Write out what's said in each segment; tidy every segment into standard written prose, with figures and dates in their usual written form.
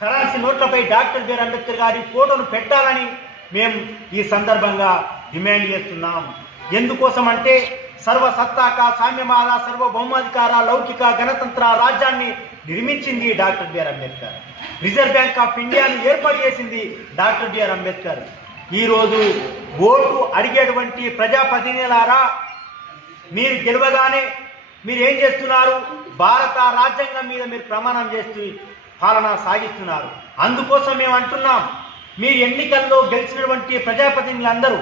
Currency నోట్లపై doctor BR Ambedkar గారి ఫోటోను పెట్టాలని మేము ఈ సందర్భంగా డిమాండ్ చేస్తున్నాం. ఎందుకోసం అంటే సర్వసత్తాక సామ్యవాద సర్వభౌమాధికార లౌకిక గణతంత్ర రాజ్యాన్ని నిర్మించింది doctor BR Ambedkar. Reserve Bank of ఇండియాను ఏర్పాటు చేసింది డాక్టర్ బిఆర్ అంబేద్కర్. ఈరోజు ఓటు అడిగేటువంటి ప్రజాప్రతినిధులారా, మీరు గెలవగానే మీరు ఏం చేస్తున్నారు? భారత రాజ్యాంగం మీద మీరు ప్రమాణం చేస్తూ పాలన సాగిస్తున్నారు. అందుకోసం మేము అంటున్నాం, మీ ఎన్నికల్లో గెలిచినటువంటి ప్రజాప్రతినిధులందరూ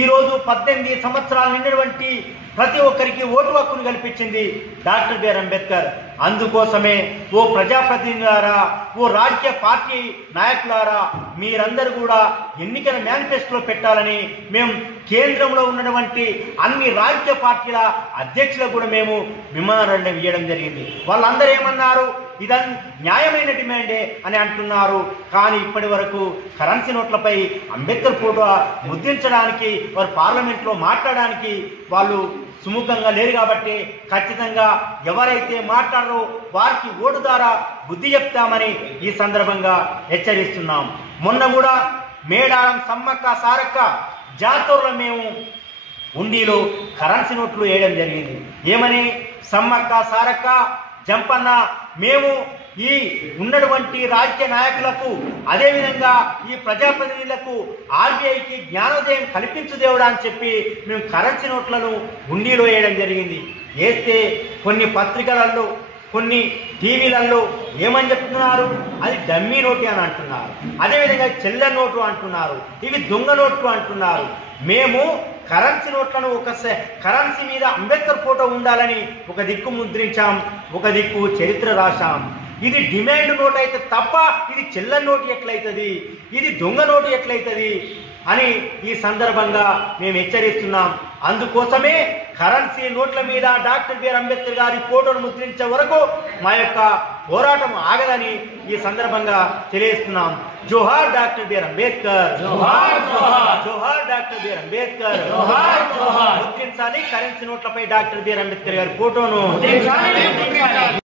ఈరోజు 18 సంవత్సరాలు నిండినటువంటి ప్రతి ఒక్కరికి ఓటు హక్కును కల్పించింది డాక్టర్ బిఆర్ అంబేద్కర్. అందుకోసమే ఓ ప్రజాప్రతినిధులారా, ఓ రాజకీయ పార్టీ నాయకులారా, మీరందరూ కూడా ఎన్నికల మేనిఫెస్టోలో పెట్టాలని మేము కేంద్రంలో ఉన్నటువంటి అన్ని రాజకీయ పార్టీల అధ్యక్షులకు కూడా మేము మెమోరాండం ఇవ్వడం జరిగింది. వాళ్ళందరూ ఏమన్నారు? ఇదని న్యాయమైన డిమాండే అని అంటున్నారు. కానీ ఇప్పటి వరకు కరెన్సీ నోట్లపై అంబేద్కర్ ఫోటో ముద్రించడానికి, వారు పార్లమెంట్లో మాట్లాడడానికి వాళ్ళు సుముఖంగా లేరు. కాబట్టి ఖచ్చితంగా ఎవరైతే మాట్లాడారో వారికి ఓటు ద్వారా బుద్ధి చెప్తామని ఈ సందర్భంగా హెచ్చరిస్తున్నాం. మొన్న కూడా మేడారం సమ్మక్క సారక్క జాతరలో మేము ఉండిలో కరెన్సీ నోట్లు వేయడం జరిగింది. ఏమని? సమ్మక్క సారక్క జంపన్న, మేము ఈ ఉన్నటువంటి రాజకీయ నాయకులకు, అదేవిధంగా ఈ ప్రజాప్రతినిధులకు ఆర్బీఐకి జ్ఞానోదయం కల్పించుదేవుడా అని చెప్పి మేము కరెన్సీ నోట్లను హుండీలో వేయడం జరిగింది. వేస్తే కొన్ని పత్రికలలో, కొన్ని టీవీలలో ఏమని చెప్తున్నారు? అది డమ్మీ నోటు అని అంటున్నారు. అదేవిధంగా చెల్ల నోటు అంటున్నారు, ఇవి దొంగ నోట్లు అంటున్నారు. మేము కరెన్సీ నోట్లను కరెన్సీ మీద అంబేద్కర్ ఫోటో ఉండాలని ఒక దిక్కు ముద్రించాం, ఒక దిక్కు చరిత్ర రాశాం. ఇది డిమాండ్ నోట్ అయితే తప్ప ఇది చెల్ల నోటు ఎట్లయితుంది, ఇది దొంగ నోటు ఎట్లయితుంది అని ఈ సందర్భంగా మేము హెచ్చరిస్తున్నాం. అందుకోసమే కరెన్సీ నోట్ల మీద డాక్టర్ బిఆర్ అంబేద్కర్ గారి ఫోటోను ముద్రించే వరకు మా యొక్క పోరాటం ఆగదని ఈ సందర్భంగా తెలియజేస్తున్నాం. జోహార్ డాక్టర్ బిఆర్ అంబేద్కర్, జోహార్ జోహార్, జోహార్ డాక్టర్ బిఆర్ అంబేద్కర్, జోహార్ జోహార్. ముద్రించాలి కరెన్సీ నోట్లపై డాక్టర్ బిఆర్ అంబేద్కర్ గారి ఫోటోను.